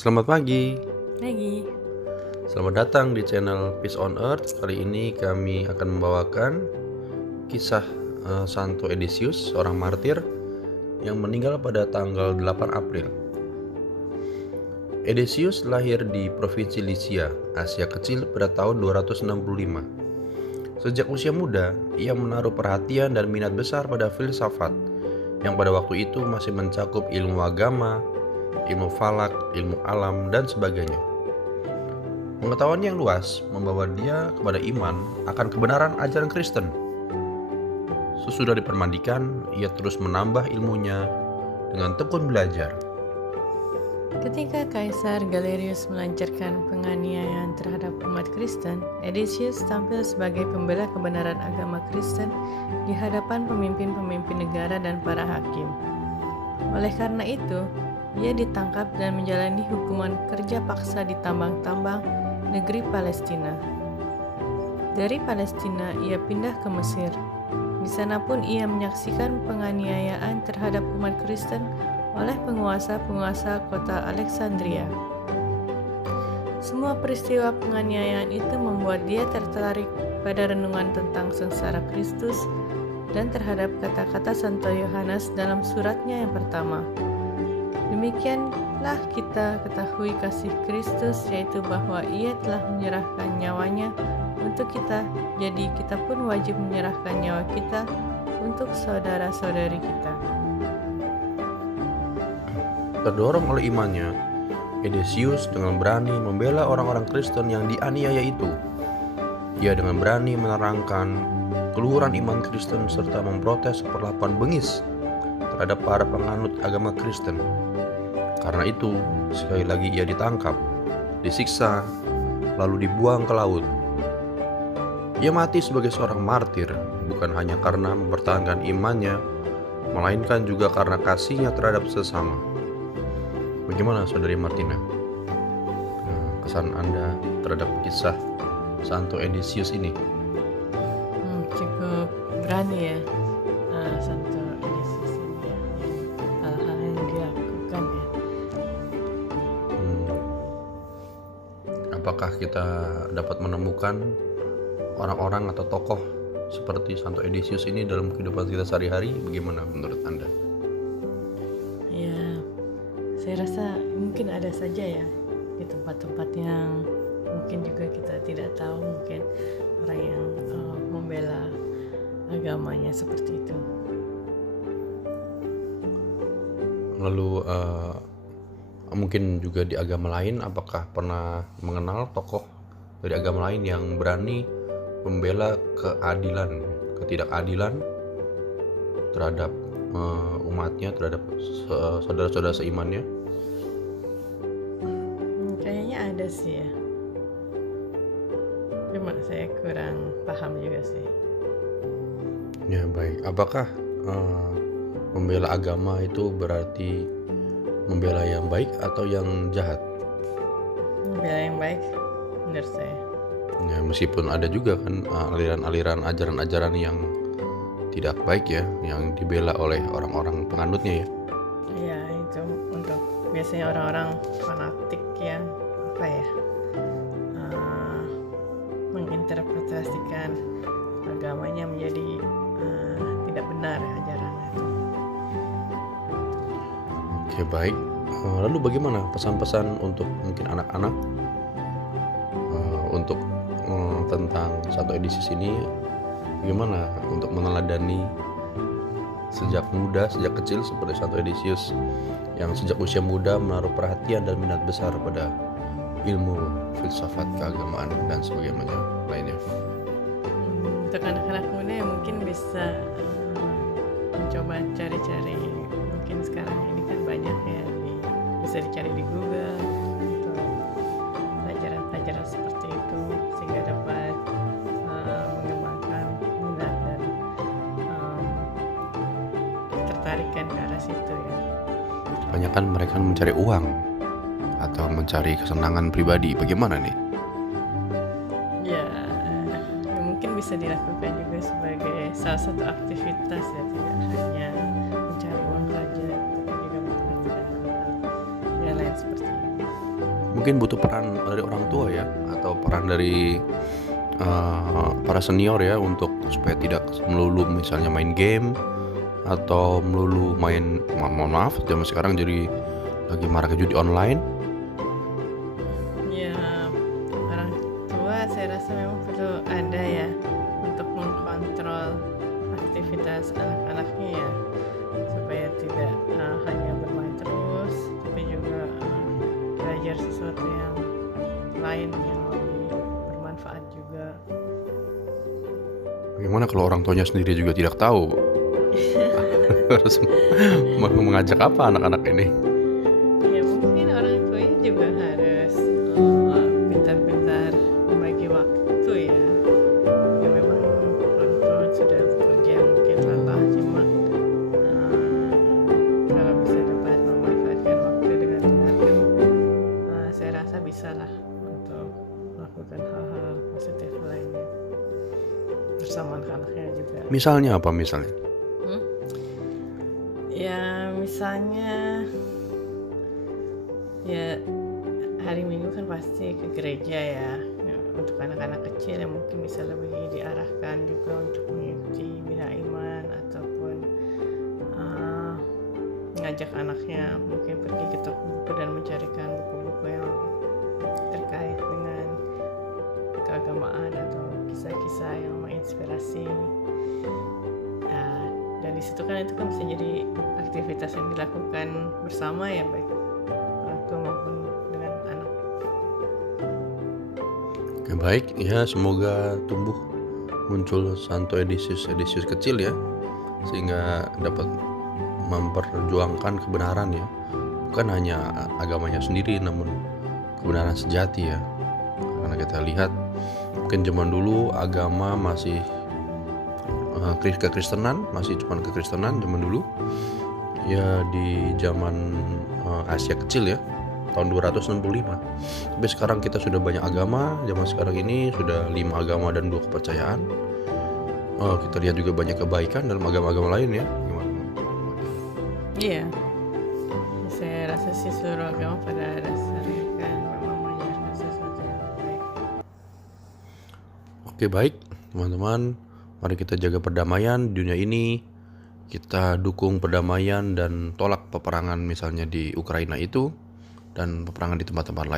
Selamat pagi, Lagi. selamat datang di channel Peace on Earth. Kali ini kami akan membawakan kisah Santo Edisius, seorang martir yang meninggal pada tanggal 8 April. Edisius lahir di Provinsi Lycia, Asia Kecil pada tahun 265. Sejak usia muda, ia menaruh perhatian dan minat besar pada filsafat yang pada waktu itu masih mencakup ilmu agama, ilmu falak, ilmu alam, dan sebagainya. Pengetahuan yang luas membawa dia kepada iman akan kebenaran ajaran Kristen. Sesudah dipermandikan, ia terus menambah ilmunya dengan tekun belajar. Ketika Kaisar Galerius melancarkan penganiayaan terhadap umat Kristen, Edisius tampil sebagai pembela kebenaran agama Kristen di hadapan pemimpin-pemimpin negara dan para hakim. Oleh karena itu, ia ditangkap dan menjalani hukuman kerja paksa di tambang-tambang negeri Palestina. Dari Palestina, ia pindah ke Mesir. Di sana pun ia menyaksikan penganiayaan terhadap umat Kristen oleh penguasa-penguasa kota Alexandria. Semua peristiwa penganiayaan itu membuat dia tertarik pada renungan tentang sengsara Kristus dan terhadap kata-kata Santo Yohanes dalam suratnya yang pertama. Demikianlah kita ketahui kasih Kristus, yaitu bahwa ia telah menyerahkan nyawanya untuk kita, jadi kita pun wajib menyerahkan nyawa kita untuk saudara-saudari kita. Terdorong oleh imannya, Edisius dengan berani membela orang-orang Kristen yang dianiaya itu. Ia dengan berani menerangkan keluhuran iman Kristen serta memprotes perlakuan bengis terhadap para penganut agama Kristen. Karena itu, sekali lagi ia ditangkap, disiksa, lalu dibuang ke laut. Ia mati sebagai seorang martir, bukan hanya karena mempertahankan imannya, melainkan juga karena kasihnya terhadap sesama. Bagaimana Saudari Martina? Kesan Anda terhadap kisah Santo Edisius ini? Cukup berani ya, Santo Edisius ini ya, hal-hal yang dilakukan ya. Apakah kita dapat menemukan orang-orang atau tokoh seperti Santo Edisius ini dalam kehidupan kita sehari-hari? Bagaimana menurut Anda? Ya, saya rasa mungkin ada saja ya di tempat-tempat yang mungkin juga kita tidak tahu, mungkin orang yang membela agamanya seperti itu. Lalu mungkin juga di agama lain, apakah pernah mengenal tokoh dari agama lain yang berani membela keadilan, ketidakadilan terhadap umatnya, terhadap saudara-saudara seimannya? Kayaknya ada sih ya, cuma saya kurang paham juga sih. Ya baik, apakah membela agama itu berarti membela yang baik atau yang jahat? Membela yang baik menurut saya. Ya, meskipun ada juga kan aliran-aliran ajaran-ajaran yang tidak baik ya, yang dibela oleh orang-orang penganutnya ya. Ya, itu untuk biasanya orang-orang fanatik yang menginterpretasikan agamanya menjadi tidak benar ajarannya itu. Oke baik, lalu bagaimana pesan-pesan untuk mungkin anak-anak untuk tentang Santo Edisius ini? Bagaimana untuk meneladani sejak muda, sejak kecil seperti Santo Edisius yang sejak usia muda menaruh perhatian dan minat besar pada ilmu filsafat, keagamaan, dan sebagainya lainnya. Untuk anak-anak muda yang mungkin bisa mencoba cari-cari, mungkin sekarang ini kan banyak ya, bisa dicari di Google untuk pelajaran-pelajaran seperti itu, sehingga dapat mengembangkan minat dan ketertarikan ke arah situ ya. Kebanyakan mereka mencari uang atau mencari kesenangan pribadi. Bagaimana nih? Ya, mungkin bisa dilakukan juga sebagai salah satu aktivitas ya, tidak hanya mencari uang saja, tapi juga memperhatikan hal-hal yang lain seperti itu. Mungkin butuh peran dari orang tua ya, atau peran dari para senior ya, untuk supaya tidak melulu misalnya main game atau melulu main, mohon maaf zaman sekarang jadi lagi marak judi online. Ya, orang tua saya rasa memang perlu ada ya untuk mengkontrol aktivitas anak-anaknya ya, supaya tidak hanya bermain terus, tapi juga belajar sesuatu yang lain yang lebih bermanfaat juga. Bagaimana kalau orang tuanya sendiri juga tidak tahu harus mengajak apa anak-anak ini? Ya mungkin orang tuanya juga harus pintar-pintar membagi waktu ya. Ya memang orang tua sudah bekerja mungkin lelah, cuma kalau bisa dapat memanfaatkan waktu dengan benar kan, saya rasa bisa lah untuk melakukan hal-hal positif lainnya bersama anak-anaknya juga. Misalnya apa misalnya? Ya misalnya ya hari Minggu kan pasti ke gereja ya. Ya, untuk anak-anak kecil yang mungkin bisa lebih diarahkan juga untuk mengikuti bina iman, ataupun ngajak anaknya mungkin pergi ke toko buku dan mencarikan buku-buku yang terkait dengan keagamaan atau kisah-kisah yang menginspirasi. Dan di situ kan itu kan bisa jadi aktivitas yang dilakukan bersama ya, baik orang tua maupun dengan anak. Oke, baik ya, semoga tumbuh muncul Santo Edisius kecil ya, sehingga dapat memperjuangkan kebenaran ya, bukan hanya agamanya sendiri namun kebenaran sejati ya. Karena kita lihat mungkin zaman dulu agama masih kekristenan, masih cuma kekristenan zaman dulu ya, di zaman Asia kecil ya, tahun 265. Tapi sekarang kita sudah banyak agama, zaman sekarang ini sudah 5 agama dan 2 kepercayaan. Kita lihat juga banyak kebaikan dalam agama-agama lain ya. Gimana? Iya, saya rasa sih seluruh agama pada dasarnya kan memang mengajarkan sesuatu yang baik. Oke, baik teman-teman, mari kita jaga perdamaian di dunia ini. Kita dukung perdamaian dan tolak peperangan misalnya di Ukraina itu dan peperangan di tempat-tempat lain.